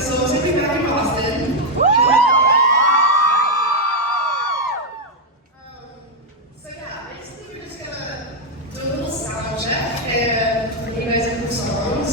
so I'm gonna be back in Boston. So yeah, basically we're just gonna do a little sound check and bring you guys some songs.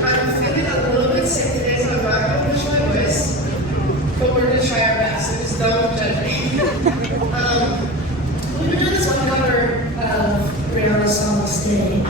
I'm feeling a little bit sick today, so I'm not gonna push my voice, but we're gonna try our best, so just don't judge me. We've been doing this one cover of Rihanna's song Stay.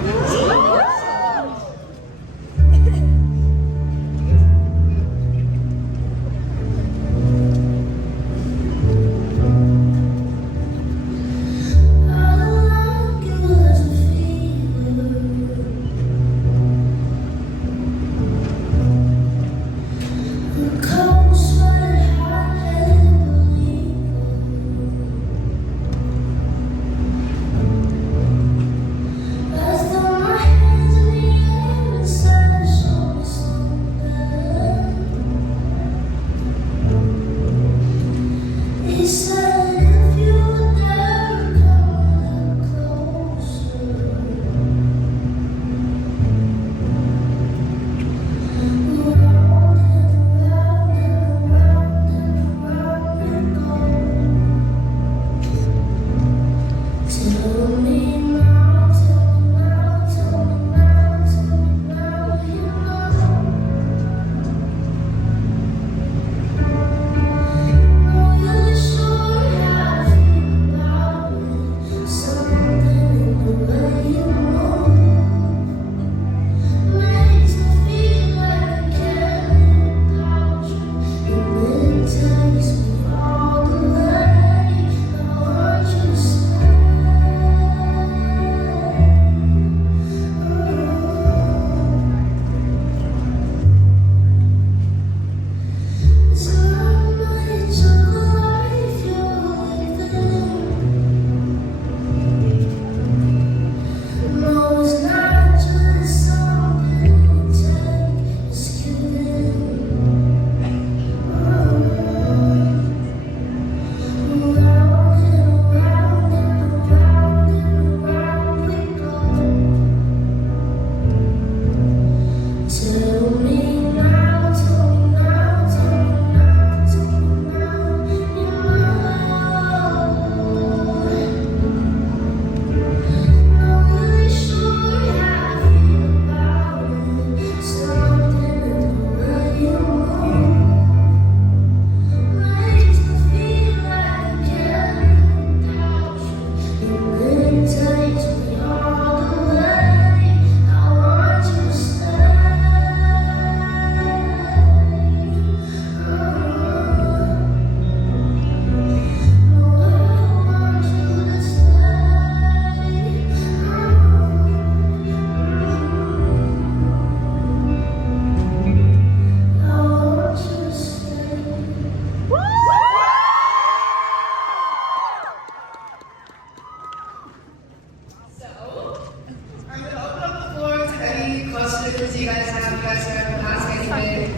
Questions you guys have? You guys have to ask anything?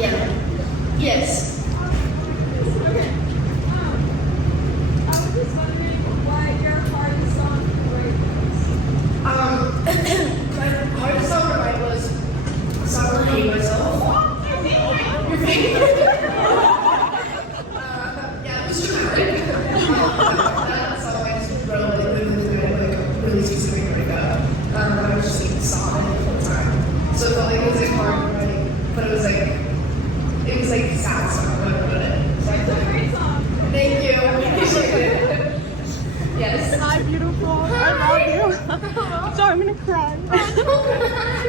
Yeah. Yes. Okay. I was just wondering why your hardest song to write was. My hardest song to write was a song I hate myself. Your favorite? Yeah, it was traumatic. That song I just wrote like literally like a really specific breakup. I was just like sobbing the whole time. So it felt like it was like hard writing, but it was like sad song when I wrote it. So It's a great song. thank you. I appreciate it. Yes. Hi, beautiful. I love you. Sorry, I'm gonna cry.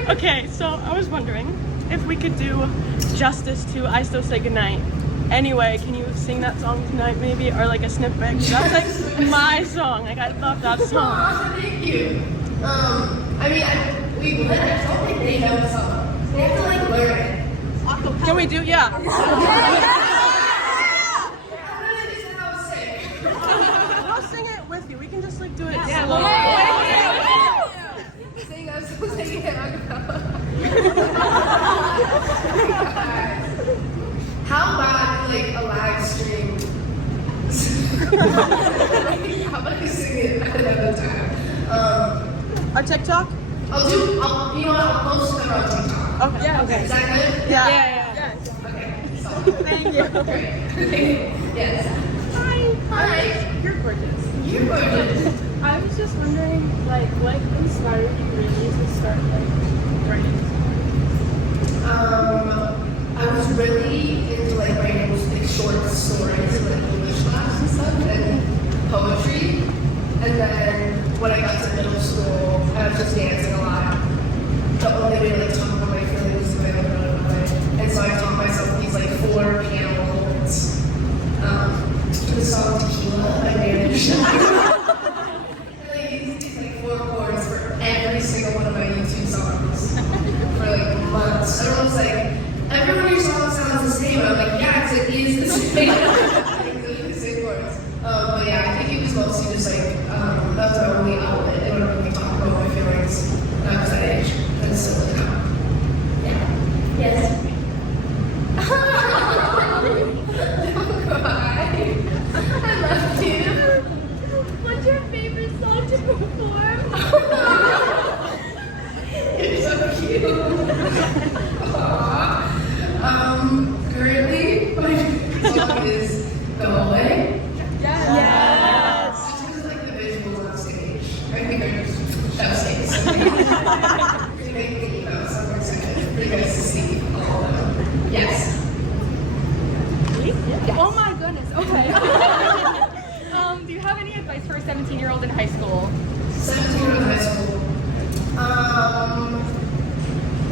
Okay, so I was wondering if we could do justice to I Still Say Goodnight. Anyway, can you sing that song tonight maybe? Or like a snippet? That's like my song. Like I love that song. Aw, thank you. I mean, we would. I just don't think they know the song. They have to like learn it. Can we do? Yeah. I really just said I was sick. I'll sing it with you. We can just like do it Yeah. slow. Sing, I'm still singing it. How about like a live stream? How about I sing it at another time? Our TikTok? You know what? I'll post them on TikTok. Okay. Yeah. Okay. Is that good? Yeah. Yes. Okay. Solid. Thank you. Great. Yes. Hi. You're gorgeous. You're gorgeous. I was just wondering, like, what inspired you really to start, like, writing? I was really into like writing like short stories in like English class and stuff and poetry. And then when I got to middle school, I was just dancing a lot. The only way to like talk about my feelings was if I like wrote about it. And so I taught myself these like 4 piano chords. The song Tequila by Vanish. These like 4 chords for every single one of my YouTube songs for like months. And I was like, every one of your songs sounds the same. I'm like, yes, it is the same. It's the same chords. But yeah, I think it was mostly just like, that's my only outlet. I don't really talk about my feelings when I was that age. And still like now. Yeah. Yes. Don't cry. I love you. What's your favorite song to perform? You're so cute. Aww. Currently, my favorite song is Go Away. Yes. Just because like the visuals on stage. I think they're just chef's days. They make me, so I'm excited for you guys to see all of them. Yes. Oh my goodness. Okay. Do you have any advice for a 17-year-old in high school? 17-year-old high school.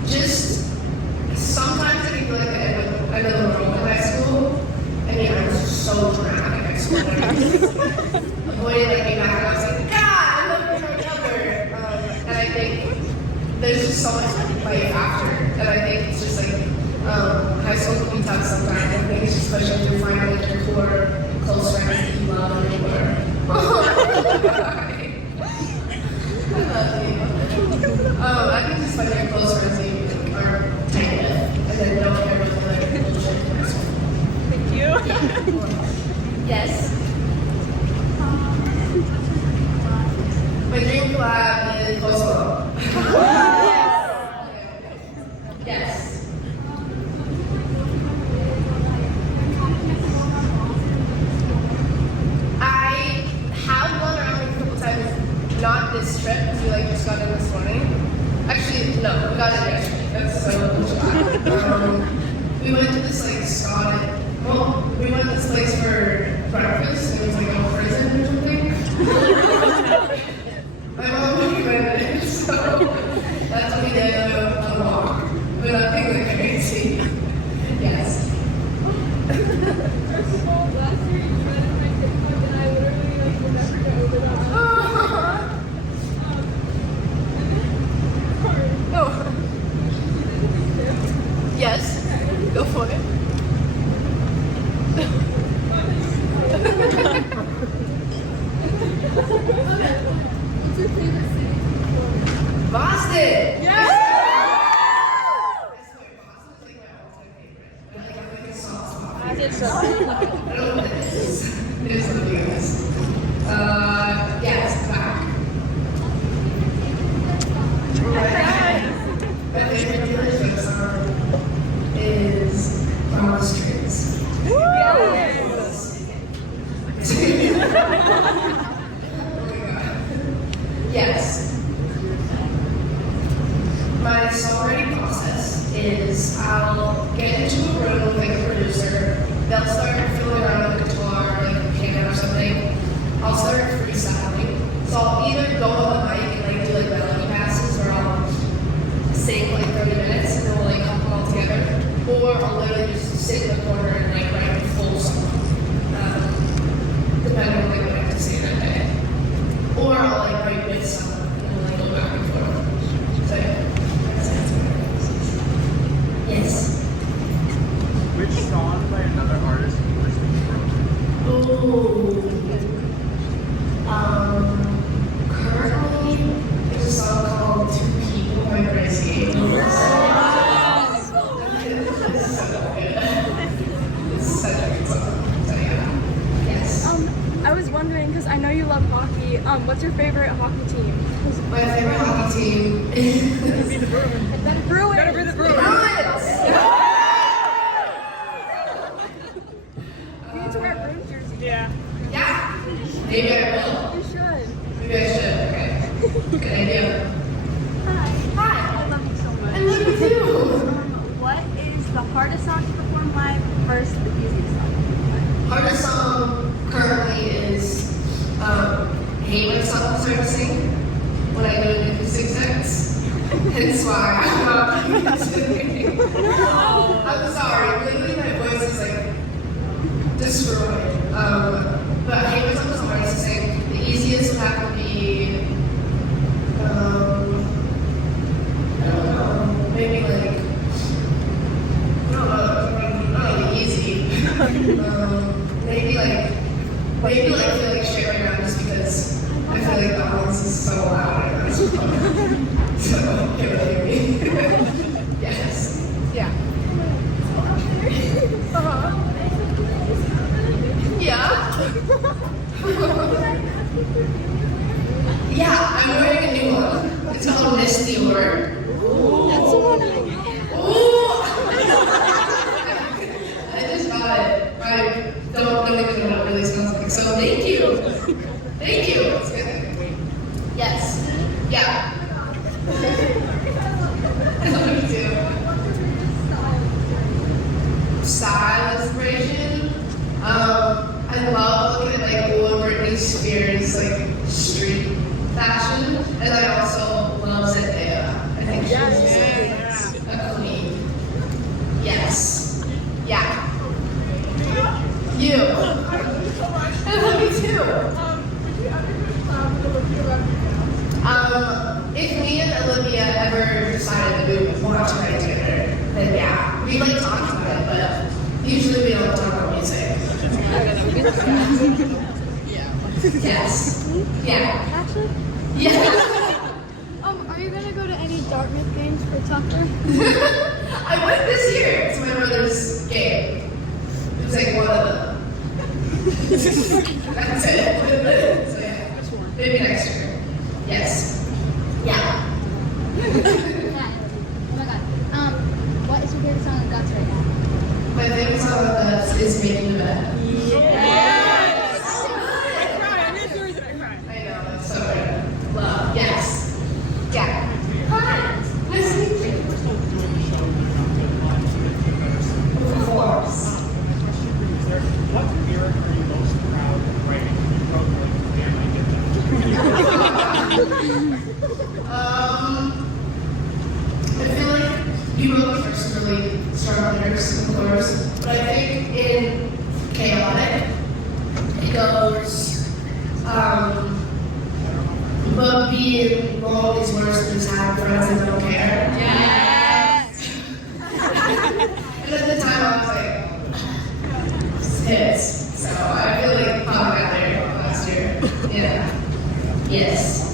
Just sometimes I feel like I know the world in high school. I mean, I was so dramatic in high school. A boy like me back and I was like, God, I love you forever. And I think there's just so much life after. And I think it's just like high school can be tough sometimes. I think it's just pushing to find like your core close friends that you love and you are. I love you. I think just finding your close friends that you are tight with, and then don't care about the other bullshit in high school. Thank you. Yes. My dream collab is Kosovo. Yes. I have gone around a couple times, not this trip, because we like just got in this morning. Actually, no, we got in yesterday. That's so we went to this like Scottish, well, we went to this place for breakfast, and it was like a prison or something. My mom recommended it, so that's what we did on a walk. But nothing like crazy. Yes. First of all, last year you tried to make TikTok and I literally like will never get over that. Oh. Yes. Go for it. What's your favorite city? Boston. Yes. I swear, Boston is like my all-time favorite. I like a soft spot. I did so. I don't know what it is. It is something else. Yes, back. My favorite Taylor song is Promise Trees. Yes. Oh my god. Yes. My songwriting process is I'll get into a room with like a producer. They'll start fiddling around with a guitar, like a piano or something. I'll start freestyling. So I'll either go on the mic and like do like melody passes, or I'll sing for like 30 minutes and then we'll like come all together. Or I'll literally just sit in the corner and like write a full song. Depending on like what I have to say that day. Or I'll like write with someone and then like go back and forth. So yeah, that's it. Yes. Which song by another artist are you listening to? Ooh. Currently, there's a song called Two People by mcrae. It's so good. It's such a good song. So yeah. Yes. I was wondering because I know you love hockey. What's your favorite hockey team? My favorite hockey team is Bruins. Gotta be the Bruins. I'm sorry. Literally, my voice is like destroyed. But I hate myself so hard. It's saying the easiest would have to be, I don't know, maybe like, I don't know, not really easy. Maybe like feel like shit right now just because I feel like the audience is so loud. So, you will hear me. Yes. Yeah. Yeah. Yeah, I'm wearing a new one. It's called Miss Dior. That's the one I have. Ooh! I just got it. I don't even know what it really smells like. So thank you. Thank you. It's good. Yes. Yeah. I love you too. Style inspiration. I love looking at like old Britney Spears like street fashion, and I also love Zendaya. I think she's a queen. Yes. Yeah. You. I love you too. If me and Olivia ever decided that we would want to write together, then yeah, we like talk about it, but usually we don't talk about music. Yes. Yeah. Actually, Yeah. are you gonna go to any Dartmouth games for Tucker? I went this year. It's my brother's game. It was like one of them. That's it. So yeah, maybe next year. Yes. Yeah. Oh my god. What is your favorite song on Guts right now? My favorite song on Guts is Making the Bed. I know, it's so good. Love. Yes. Yeah. Hi. Nice to meet you. Of course. What lyric are you most proud of writing? You wrote like I feel like you wrote the first really strong lyrics, of course, but I think in Chaotic, it goes, but being wrong is worse than just having friends and don't care. Yes. And at the time I was like, hits. So I feel like probably got there last year. Yeah. Yes.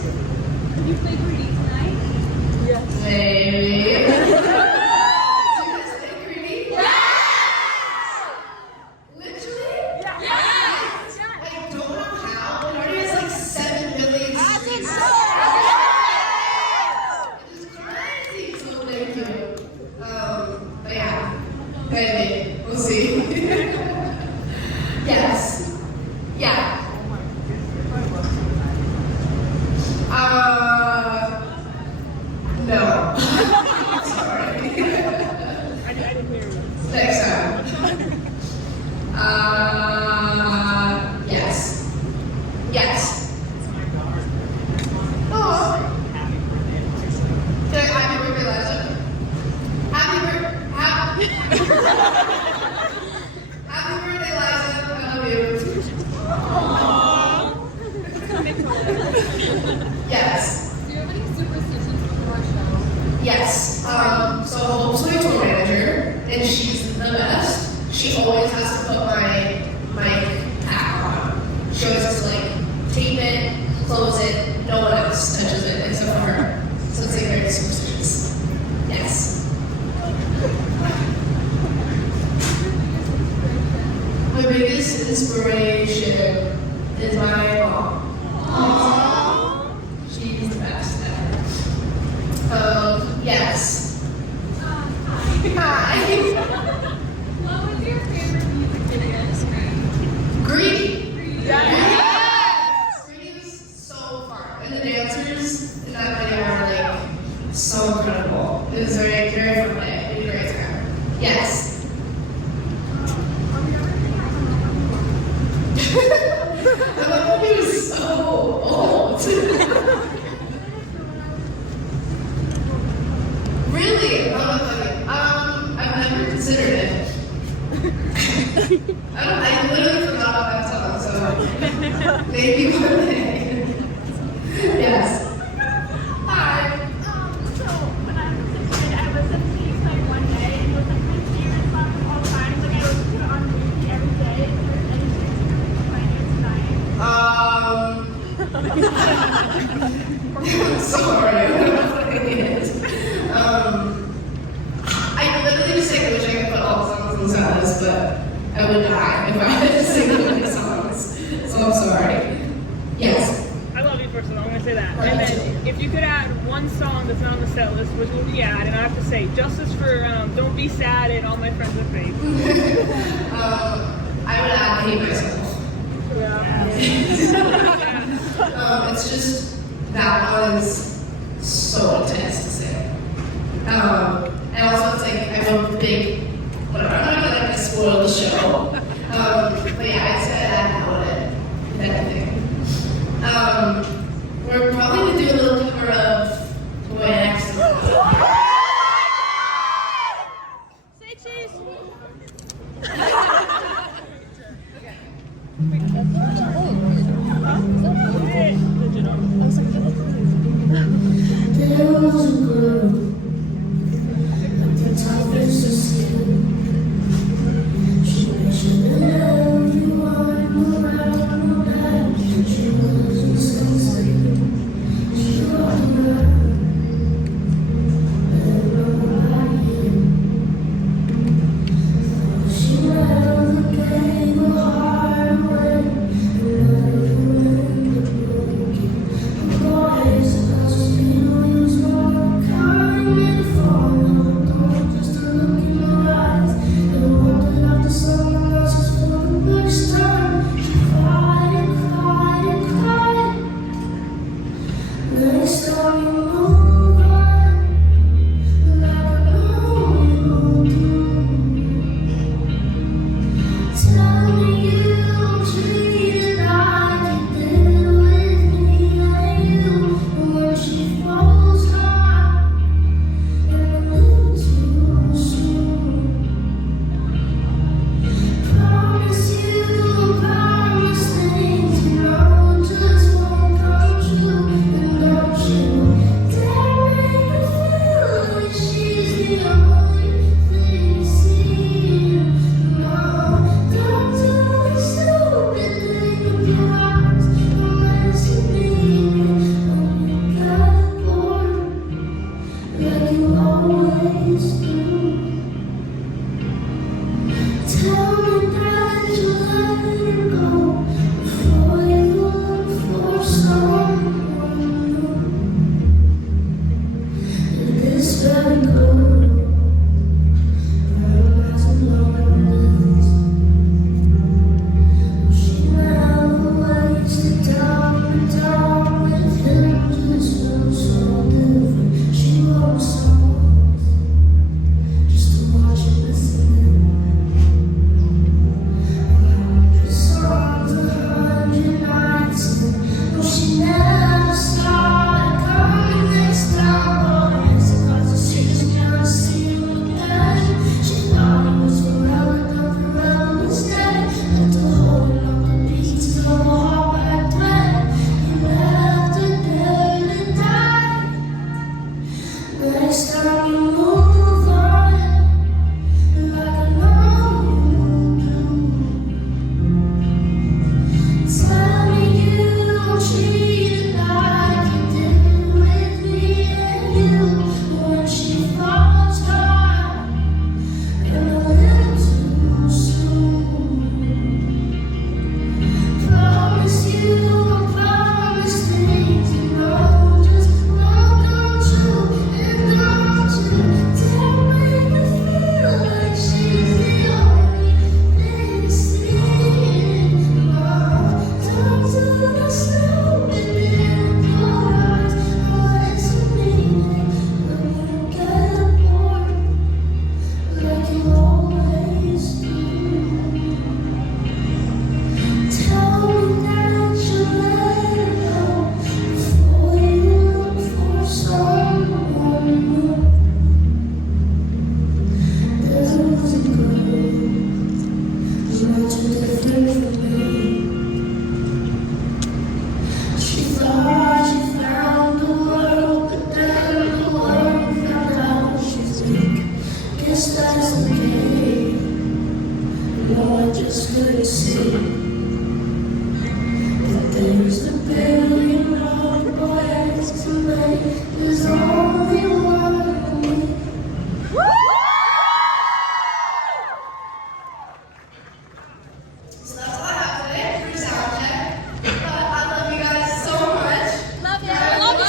Did you play Greedy tonight? Maybe. Do you guys play Greedy? Yes! Literally? Yes! I don't know how. It already has like 7 million streams. It is crazy. So thank you. But yeah. Maybe. We'll see. Yes. Yeah. No. Sorry. I didn't hear you. Next time. Yes. Yes. Oh. Happy birthday, Liza. Happy birthday, Liza. I love you. Yes. Do you have any superstitions before a show? Yes. So hopefully it's a manager, and she's the best. She always has to put my mic pack on. She always has to like tape it, close it. No one else touches it except for her. So it's like very superstitious. Yes. My biggest inspiration is my mom. She's the best ever. Yes. Hi. What was your favorite music video to screen? Greedy. Yes. Greedy was so fun. And the dancers in that video were like so incredible. It was very, very fun day. We had a great time. Yes. The movie was so old. Really? Oh, okay. I literally forgot about that song, so maybe one day. Yes. Hi. So when I was 16, I listened to you play one day, and it was like my favorite song of all time. Like I listened to it on repeat every day. Is there any chance you could be playing it tonight? I'm sorry, I'm not playing it. I literally just like wish I could put all the songs on the set list, but I would die if I had to sing all my songs. So I'm sorry. Yes. I love you first of all, I'm gonna say that. And then if you could add one song that's not on the set list, which would you add? And I have to say, Justice for Don't Be Sad and All My Friends Are Fake. I would add Hate Myself. It's just, that was so intense to sing. And also it's like, I'm a big, whatever, I'm not gonna like spoil the show. But yeah, I said that would it, if anything. We're probably gonna do a little cover of Boy Next. Say cheese. There was a girl at the toughest of skin. She mentioned everyone around her. She wasn't sincere. that's okay. Lord, just couldn't see that there's a billion other ways to make this only one we need. So that's all I have today for sound check. I love you guys so much. Love you. Love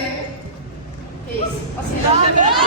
you. Peace. I'll see you.